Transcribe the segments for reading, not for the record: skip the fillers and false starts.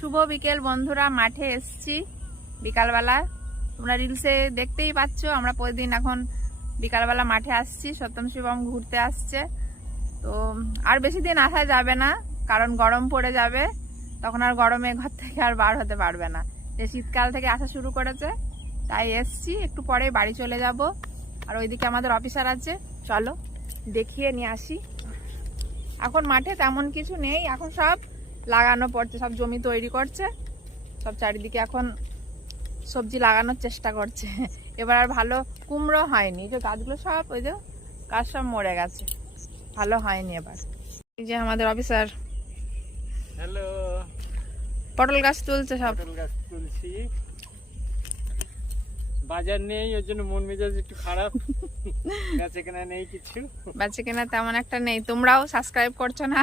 শুভ বিকেল বন্ধুরা, মাঠে এসছি বিকালবেলা। তোমরা রিলসে দেখতেই পাচ্ছ আমরা প্রতিদিন এখন বিকালবেলা মাঠে আসছি। সত্যম শিবম ঘুরতে আসছে, তো আর বেশি দিন আসা যাবে না, কারণ গরম পড়ে যাবে, তখন আর গরমে ঘর থেকে আর বার হতে পারবে না। যে শীতকাল থেকে আসা শুরু করেছে, তাই এসছি। একটু পরে বাড়ি চলে যাব। আর ওইদিকে আমাদের অফিসার আছে, চলো দেখিয়ে নিয়ে আসি। এখন মাঠে তেমন কিছু নেই, এখন সব লাগানো পড়ছে, সব জমি তৈরি করছে, সব চারিদিকে এখন সবজি লাগানোর চেষ্টা করছে। এবার আর ভালো কুমড়ো হয়নি, যে গাছগুলো সব ওই যে গাছ সব মরে গেছে, ভালো হয়নি এবার। এই যে আমাদের অফিসার হ্যালো, পটল গাছ তুলছে, সব পটল গাছ তুলছি। বাজার নেই, ওর জন্য মন মেজাজ একটু খারাপ। বেচে কেনা নেই কিছু, বেচে কেনা তেমন একটা নেই। তোমরাও সাবস্ক্রাইব করছো না,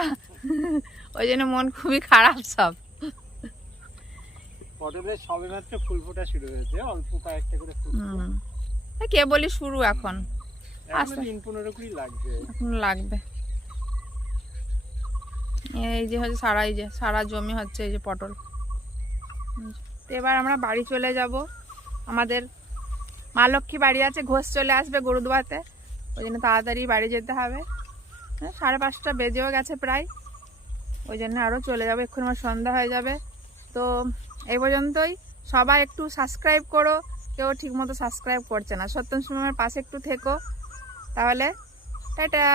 ওই জন্য মন খুবই খারাপ সব। পটলের সবে মাত্র ফুল ফোটা শুরু হয়েছে, অল্প কয়েকটা করে ফুল। কে বলি শুরু এখন, এখনো 10-15 কুড়ি লাগবে, এখন লাগবে। এই যে হচ্ছে সারা জমি হচ্ছে এই যে পটল। তো এবার আমরা বাড়ি চলে যাব। আমাদের মা লক্ষ্মী বাড়ি আছে, ঘোষ চলে আসবে গরু দুয়াতে, ওই জন্য তাড়াতাড়ি বাড়ি যেতে হবে। 5:30 বেজেও গেছে প্রায়, ওই জন্য আরও চলে যাবো, এক্ষুনি আমার সন্ধ্যা হয়ে যাবে। তো এই পর্যন্তই। সবাই একটু সাবস্ক্রাইব করো, কেউ ঠিক মতো সাবস্ক্রাইব করছে না। সত্যম শিবমের পাশে একটু থেকো, তাহলে টাটা।